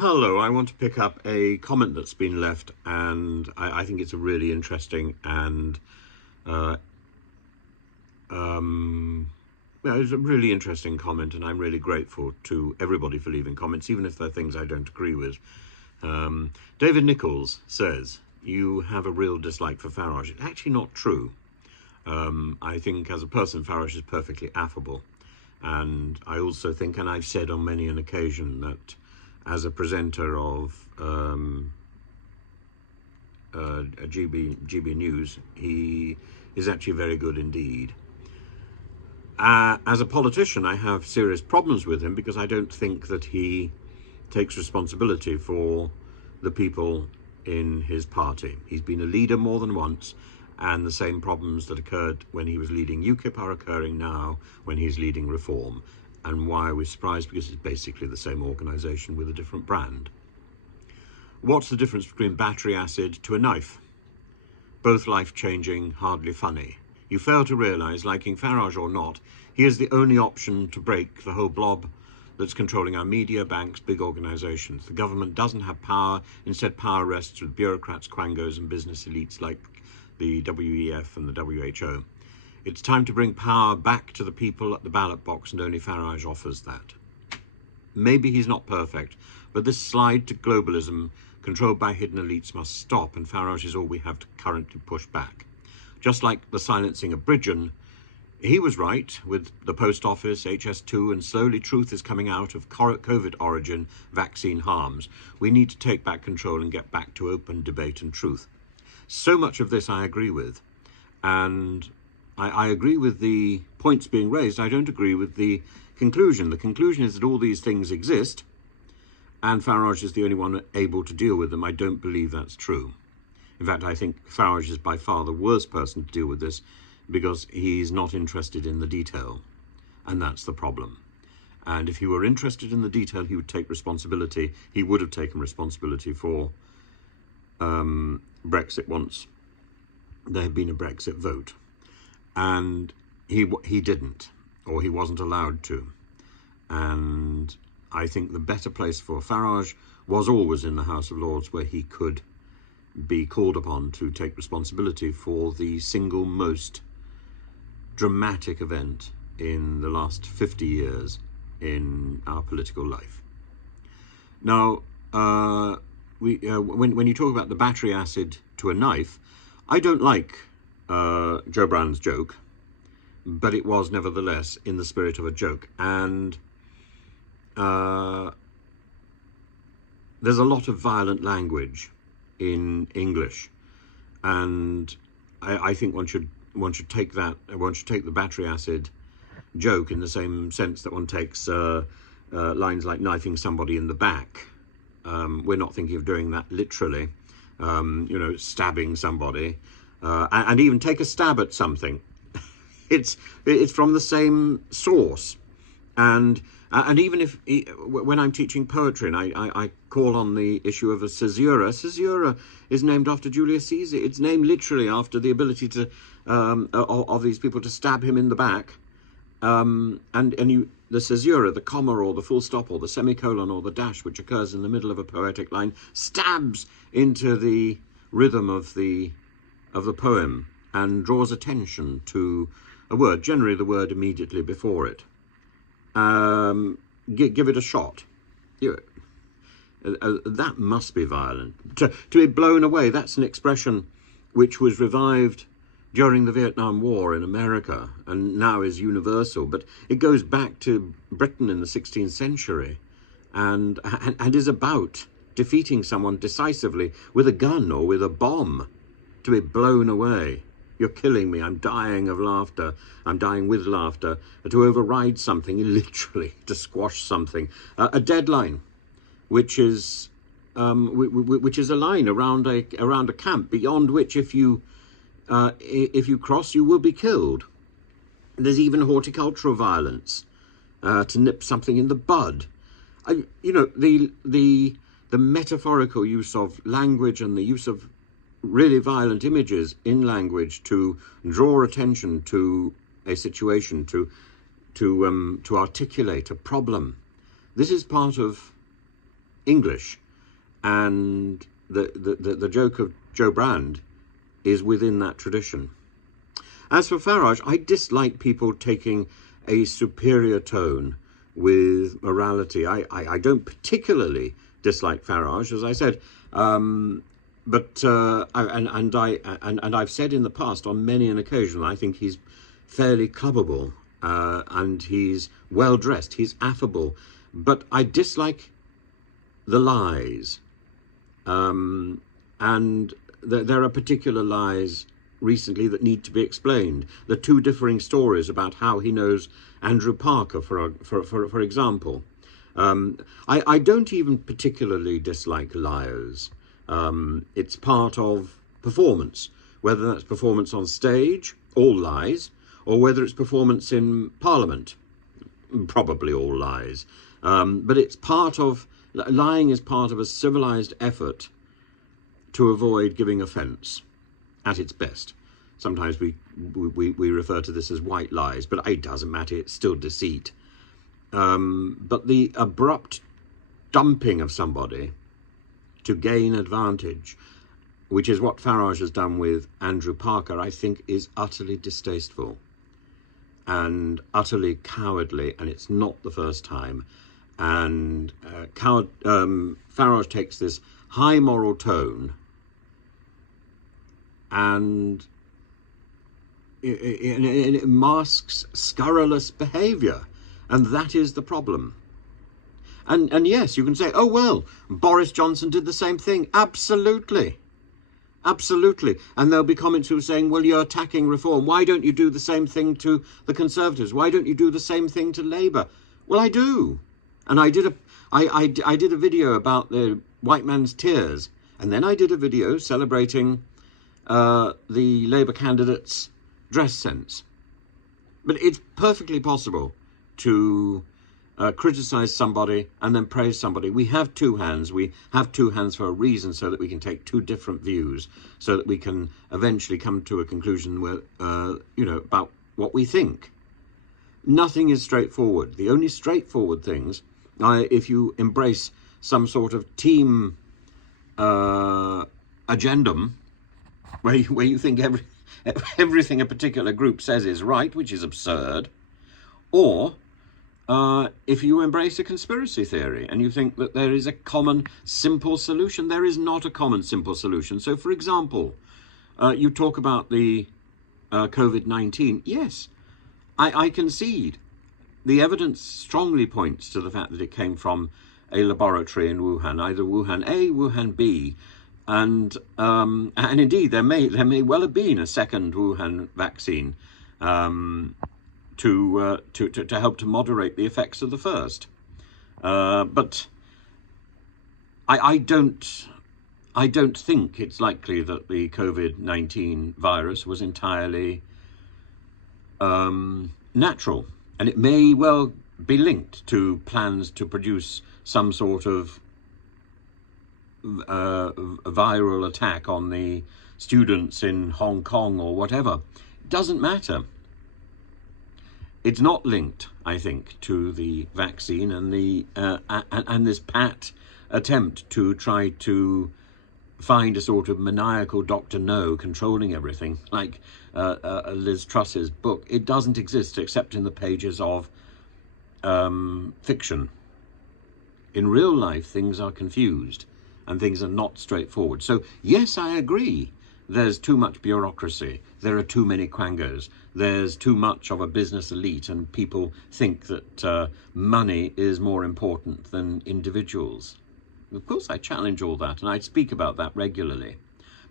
Hello, I want to pick up a comment that's been left, and I think it's a really interesting and yeah, it's a really interesting comment, and I'm really grateful to everybody for leaving comments, even if they're things I don't agree with. David Nichols says, you have a real dislike for Farage. It's actually not true. I think as a person, Farage is perfectly affable. And I also think, and I've said on many an occasion, that as a presenter of GB News, he is actually very good indeed. As a politician, I have serious problems with him because I don't think that he takes responsibility for the people in his party. He's been a leader more than once, and the same problems that occurred when he was leading UKIP are occurring now when he's leading Reform. And why are we surprised? Because it's basically the same organisation with a different brand. What's the difference between battery acid to a knife? Both life-changing, hardly funny. You fail to realise, liking Farage or not, he is the only option to break the whole blob that's controlling our media, banks, big organisations. The government doesn't have power. Instead, power rests with bureaucrats, quangos and business elites like the WEF and the WHO. It's time to bring power back to the people at the ballot box, and only Farage offers that. Maybe he's not perfect, but this slide to globalism controlled by hidden elites must stop, and Farage is all we have to currently push back. Just like the silencing of Bridgen, he was right with the post office, HS2, and slowly truth is coming out of COVID origin, vaccine harms. We need to take back control and get back to open debate and truth. So much of this I agree with, and I agree with the points being raised. I don't agree with the conclusion. The conclusion is that all these things exist, and Farage is the only one able to deal with them. I don't believe that's true. In fact, I think Farage is by far the worst person to deal with this because he's not interested in the detail, and that's the problem. And if he were interested in the detail, he would take responsibility. He would have taken responsibility for Brexit once there had been a Brexit vote. And he didn't, or he wasn't allowed to. And I think the better place for Farage was always in the House of Lords, where he could be called upon to take responsibility for the single most dramatic event in the last 50 years in our political life. Now, when you talk about the battery acid to a knife, I don't like Joe Brown's joke, but it was nevertheless in the spirit of a joke. And there's a lot of violent language in English, and I think one should take the battery acid joke in the same sense that one takes lines like knifing somebody in the back. We're not thinking of doing that literally, stabbing somebody. And even take a stab at something. It's from the same source, and even if when I'm teaching poetry and I call on the issue of a caesura. Caesura is named after Julius Caesar. It's named literally after the ability to of these people to stab him in the back, the caesura, the comma or the full stop or the semicolon or the dash which occurs in the middle of a poetic line, stabs into the rhythm of the poem and draws attention to a word, generally the word immediately before it. Give it a shot. That must be violent. To be blown away, that's an expression which was revived during the Vietnam War in America and now is universal, but it goes back to Britain in the 16th century and is about defeating someone decisively with a gun or with a bomb. To be blown away. You're killing me. I'm dying of laughter. I'm dying with laughter. To override something, literally, to squash something. A deadline, which is a line around a camp beyond which, if you cross, you will be killed. There's even horticultural violence, to nip something in the bud. The metaphorical use of language and the use of really violent images in language to draw attention to a situation, to articulate a problem. This is part of English, and the joke of Joe Brand is within that tradition. As for Farage, I dislike people taking a superior tone with morality. I don't particularly dislike Farage, as I said, but I've said in the past on many an occasion I think he's fairly clubbable, and he's well dressed, he's affable, but I dislike the lies, and there are particular lies recently that need to be explained. The two differing stories about how he knows Andrew Parker, for example. I don't even particularly dislike liars. It's part of performance, whether that's performance on stage, all lies, or whether it's performance in Parliament, probably all lies. But it's part of, lying is part of a civilized effort to avoid giving offence at its best. Sometimes we refer to this as white lies, but it doesn't matter, it's still deceit. But the abrupt dumping of somebody to gain advantage, which is what Farage has done with Andrew Parker, I think is utterly distasteful and utterly cowardly, and it's not the first time. And Farage takes this high moral tone, and it masks scurrilous behaviour, and that is the problem. And yes, you can say, oh well, Boris Johnson did the same thing. Absolutely. Absolutely. And there'll be comments who are saying, well, you're attacking reform. Why don't you do the same thing to the Conservatives? Why don't you do the same thing to Labour? Well, I do. And I did a video about the white man's tears, and then I did a video celebrating the Labour candidate's dress sense. But it's perfectly possible to criticise somebody and then praise somebody. We have two hands. We have two hands for a reason, so that we can take two different views, so that we can eventually come to a conclusion where, about what we think. Nothing is straightforward. The only straightforward things, if you embrace some sort of team agendum, where you think everything a particular group says is right, which is absurd, or if you embrace a conspiracy theory and you think that there is a common, simple solution. There is not a common, simple solution. So, for example, you talk about the COVID-19. Yes, I concede. The evidence strongly points to the fact that it came from a laboratory in Wuhan, either Wuhan A, Wuhan B, and indeed there may well have been a second Wuhan vaccine to help to moderate the effects of the first. But I don't think it's likely that the COVID-19 virus was entirely natural, and it may well be linked to plans to produce some sort of viral attack on the students in Hong Kong or whatever. It doesn't matter. It's not linked, I think, to the vaccine and the and this pat attempt to try to find a sort of maniacal Dr. No controlling everything, like Liz Truss's book. It doesn't exist except in the pages of fiction. In real life, things are confused and things are not straightforward. So, yes, I agree. There's too much bureaucracy. There are too many quangos. There's too much of a business elite, and people think that money is more important than individuals. Of course, I challenge all that, and I speak about that regularly.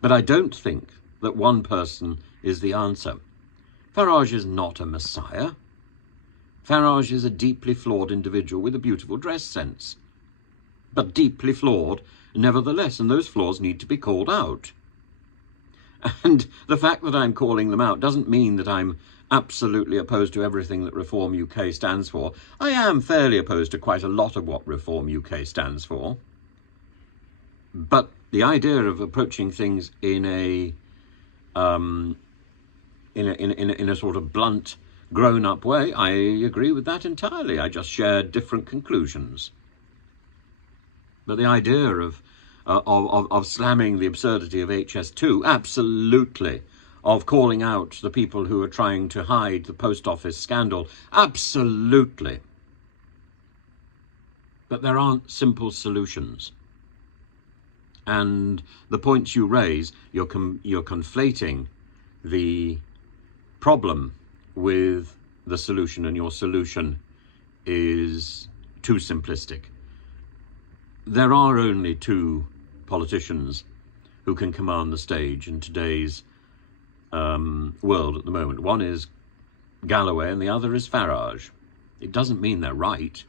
But I don't think that one person is the answer. Farage is not a messiah. Farage is a deeply flawed individual with a beautiful dress sense, but deeply flawed nevertheless, and those flaws need to be called out. And the fact that I'm calling them out doesn't mean that I'm absolutely opposed to everything that Reform UK stands for. I am fairly opposed to quite a lot of what Reform UK stands for. But the idea of approaching things in a sort of blunt, grown-up way, I agree with that entirely. I just share different conclusions. But the idea of slamming the absurdity of HS2, absolutely. Of calling out the people who are trying to hide the post office scandal, absolutely. But there aren't simple solutions. And the points you raise, you're conflating the problem with the solution, and your solution is too simplistic. There are only two politicians who can command the stage in today's world at the moment. One is Galloway and the other is Farage. It doesn't mean they're right.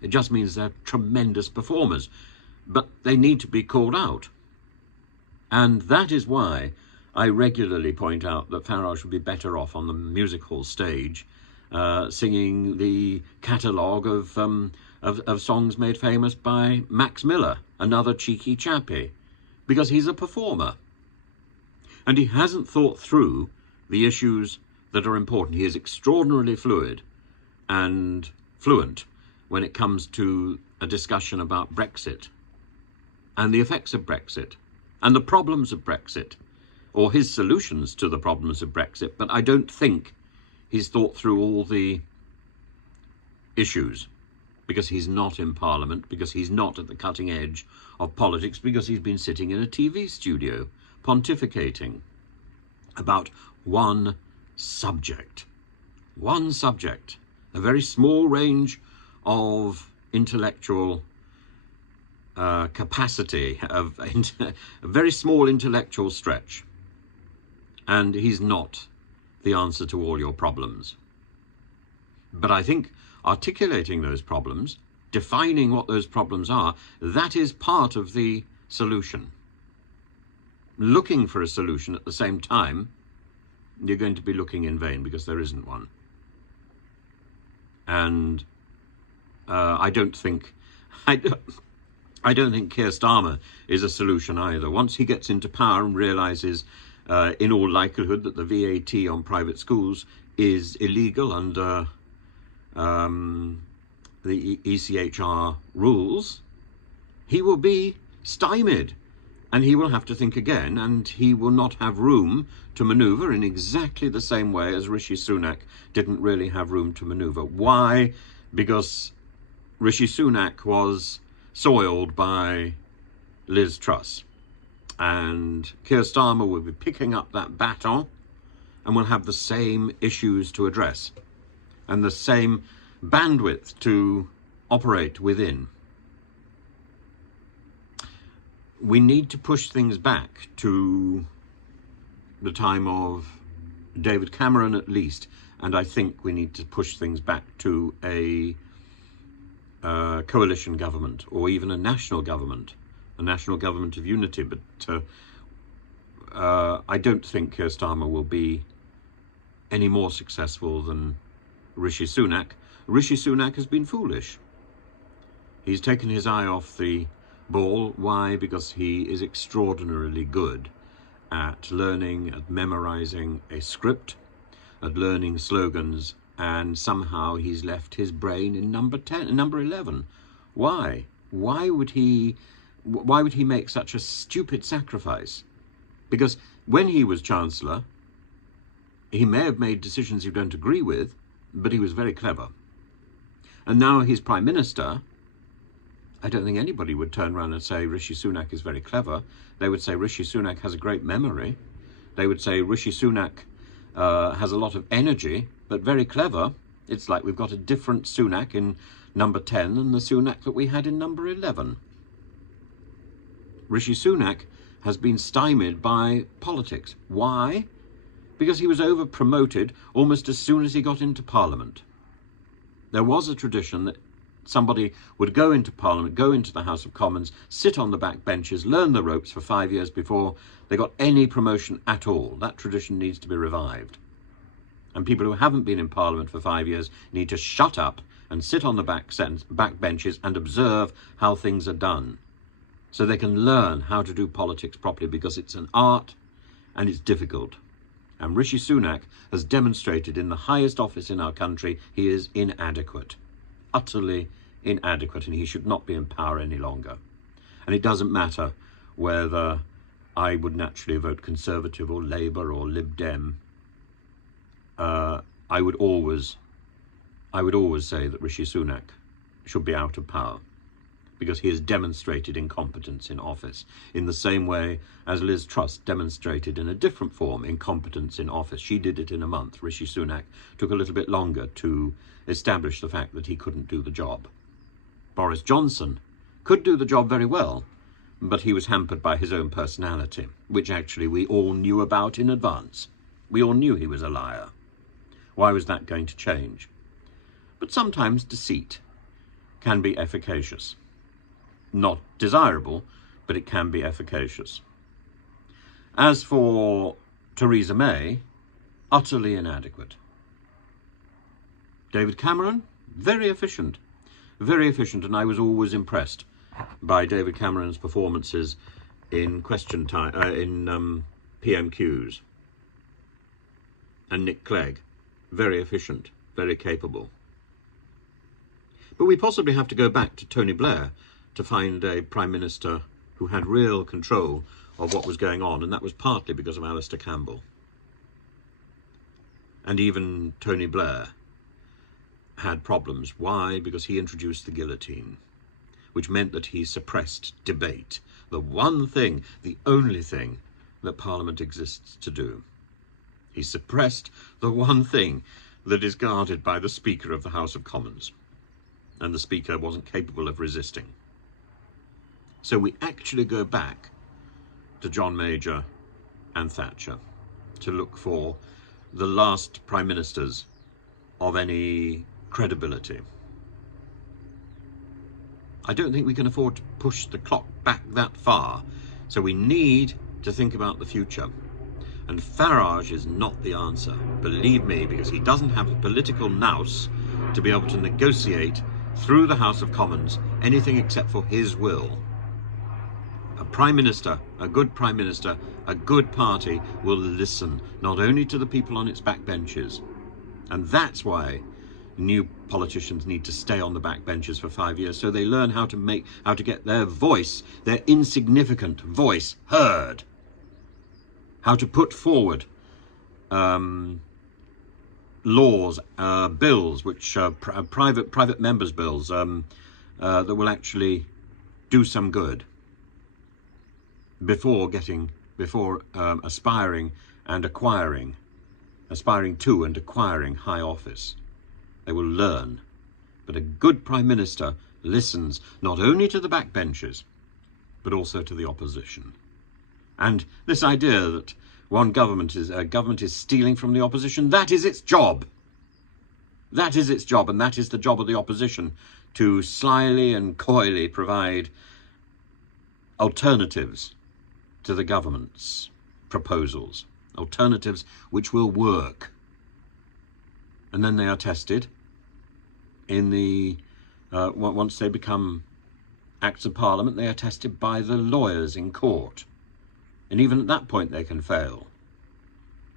It just means they're tremendous performers, but they need to be called out. And that is why I regularly point out that Farage would be better off on the music hall stage, singing the catalogue of songs made famous by Max Miller, another cheeky chappie, because he's a performer. And he hasn't thought through the issues that are important. He is extraordinarily fluid and fluent when it comes to a discussion about Brexit and the effects of Brexit and the problems of Brexit, or his solutions to the problems of Brexit. But I don't think he's thought through all the issues, because he's not in Parliament, because he's not at the cutting edge of politics, because he's been sitting in a TV studio pontificating about one subject, a very small range of intellectual capacity, a very small intellectual stretch. And he's not the answer to all your problems. But I think articulating those problems, defining what those problems are, that is part of the solution. Looking for a solution at the same time, you're going to be looking in vain, because there isn't one. And I don't think Keir Starmer is a solution either. Once he gets into power and realises, in all likelihood, that the VAT on private schools is illegal under the ECHR rules, he will be stymied, and he will have to think again, and he will not have room to manoeuvre in exactly the same way as Rishi Sunak didn't really have room to manoeuvre. Why? Because Rishi Sunak was soiled by Liz Truss, and Keir Starmer will be picking up that baton and will have the same issues to address and the same bandwidth to operate within. We need to push things back to the time of David Cameron at least, and I think we need to push things back to a coalition government, or even a national government of unity. But I don't think Keir Starmer will be any more successful than Rishi Sunak. Rishi Sunak has been foolish. He's taken his eye off the ball. Why? Because he is extraordinarily good at learning, at memorizing a script, at learning slogans, and somehow he's left his brain in number 11. Why? Why would he make such a stupid sacrifice? Because when he was Chancellor, he may have made decisions you don't agree with, but he was very clever. And now he's Prime Minister. I don't think anybody would turn around and say Rishi Sunak is very clever. They would say Rishi Sunak has a great memory. They would say Rishi Sunak has a lot of energy, but very clever. It's like we've got a different Sunak in number 10 than the Sunak that we had in number 11. Rishi Sunak has been stymied by politics. Why? Because he was over-promoted almost as soon as he got into Parliament. There was a tradition that somebody would go into Parliament, go into the House of Commons, sit on the back benches, learn the ropes for 5 years before they got any promotion at all. That tradition needs to be revived. And people who haven't been in Parliament for 5 years need to shut up and sit on the back benches and observe how things are done, so they can learn how to do politics properly, because it's an art and it's difficult. And Rishi Sunak has demonstrated in the highest office in our country he is inadequate, utterly inadequate, and he should not be in power any longer. And it doesn't matter whether I would naturally vote Conservative or Labour or Lib Dem. I would always say that Rishi Sunak should be out of power, because he has demonstrated incompetence in office, in the same way as Liz Truss demonstrated in a different form incompetence in office. She did it in a month. Rishi Sunak took a little bit longer to establish the fact that he couldn't do the job. Boris Johnson could do the job very well, but he was hampered by his own personality, which actually we all knew about in advance. We all knew he was a liar. Why was that going to change? But sometimes deceit can be efficacious. Not desirable, but it can be efficacious. As for Theresa May, utterly inadequate. David Cameron, very efficient, and I was always impressed by David Cameron's performances in question time, in PMQs. And Nick Clegg, very efficient, very capable. But we possibly have to go back to Tony Blair to find a Prime Minister who had real control of what was going on, and that was partly because of Alistair Campbell. And even Tony Blair had problems. Why? Because he introduced the guillotine, which meant that he suppressed debate, the one thing, the only thing that Parliament exists to do. He suppressed the one thing that is guarded by the Speaker of the House of Commons, and the Speaker wasn't capable of resisting. So we actually go back to John Major and Thatcher to look for the last Prime Ministers of any credibility. I don't think we can afford to push the clock back that far, so we need to think about the future. And Farage is not the answer, believe me, because he doesn't have the political nous to be able to negotiate through the House of Commons anything except for his will. A Prime Minister, a good Prime Minister, a good party will listen not only to the people on its backbenches, and that's why new politicians need to stay on the backbenches for 5 years, so they learn how to get their voice, their insignificant voice, heard. How to put forward laws, bills, which private members' bills that will actually do some good before aspiring to and acquiring high office. They will learn. But a good Prime Minister listens not only to the backbenchers, but also to the opposition. And this idea that one government is stealing from the opposition, that is its job. That is its job, and that is the job of the opposition, to slyly and coyly provide alternatives to the government's proposals, alternatives which will work. And then they are tested in the once they become acts of Parliament, they are tested by the lawyers in court. And even at that point they can fail,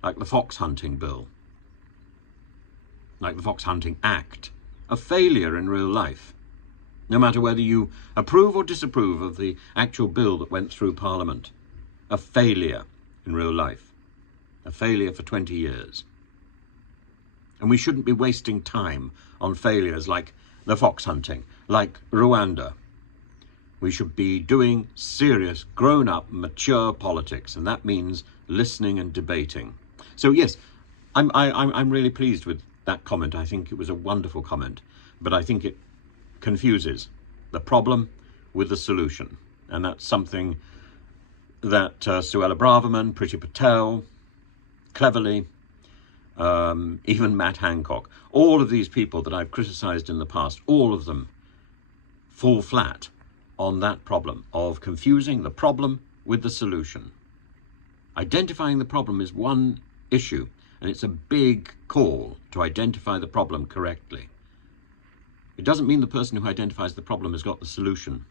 like the fox hunting bill, like the Fox Hunting Act, a failure in real life. No matter whether you approve or disapprove of the actual bill that went through Parliament, a failure in real life, a failure for 20 years. And we shouldn't be wasting time on failures like the fox hunting, like Rwanda. We should be doing serious, grown-up, mature politics, and that means listening and debating. So yes, I'm really pleased with that comment. I think it was a wonderful comment, but I think it confuses the problem with the solution, and that's something that Suella Braverman, Priti Patel, cleverly, even Matt Hancock, all of these people that I've criticised in the past, all of them fall flat on that problem of confusing the problem with the solution. Identifying the problem is one issue, and it's a big call to identify the problem correctly. It doesn't mean the person who identifies the problem has got the solution.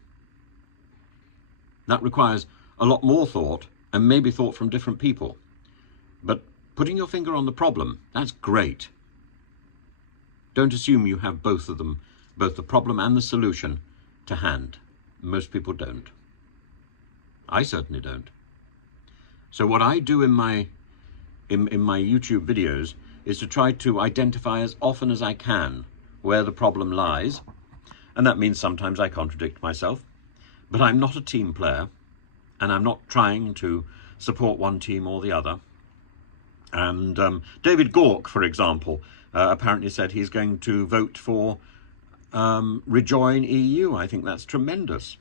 That requires a lot more thought, and maybe thought from different people. But putting your finger on the problem, that's great. Don't assume you have both of them both the problem and the solution to hand. Most people don't. I certainly don't. So what I do in my YouTube videos is to try to identify as often as I can where the problem lies, and that means sometimes I contradict myself, but I'm not a team player, and I'm not trying to support one team or the other. And David Gork, for example, apparently said he's going to vote for rejoin EU. I think that's tremendous.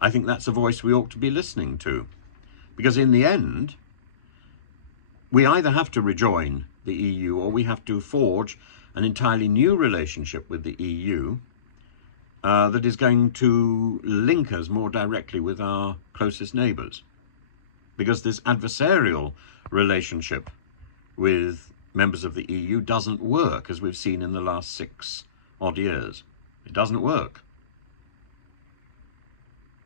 I think that's a voice we ought to be listening to, because in the end, we either have to rejoin the EU or we have to forge an entirely new relationship with the EU that is going to link us more directly with our closest neighbours. Because this adversarial relationship with members of the EU doesn't work, as we've seen in the last 6 odd years. It doesn't work.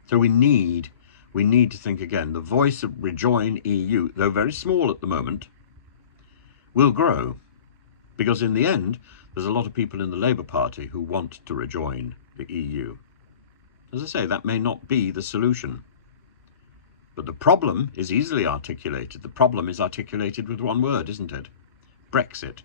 So we need to think again. The voice of rejoin EU, though very small at the moment, will grow, because in the end there's a lot of people in the Labour Party who want to rejoin the EU. As I say, that may not be the solution, but the problem is easily articulated. The problem is articulated with one word, isn't it? Brexit.